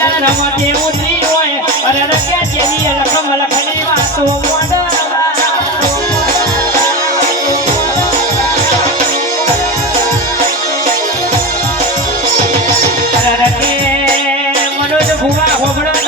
રમતે ઉતરી હોય અરે કે જેવી રકમ લખની વાતો મોઢા અરે કે મનોજ ભુવા હોબળો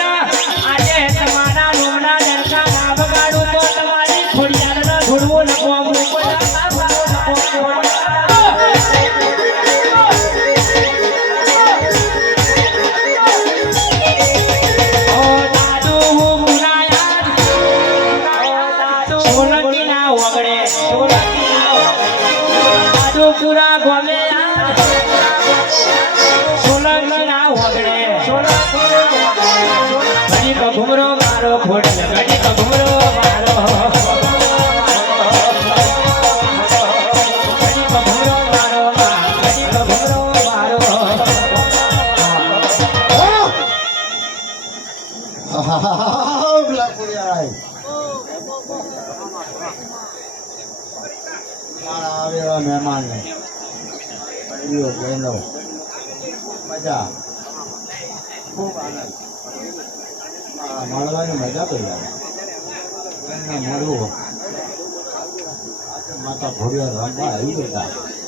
પુરા ગમે સોલંકી ના વગડે ઘડી તો ઘુમરો મારો ખોડલ ઘડી તો ઘુમરો મારો ઘડી તો ઘુમરો મારો ઘડી એવા મહેમાનને બહેનો મજા. મળવાની મજા તો મળવું. માતા ભવ્ય રમવા આવી ગયા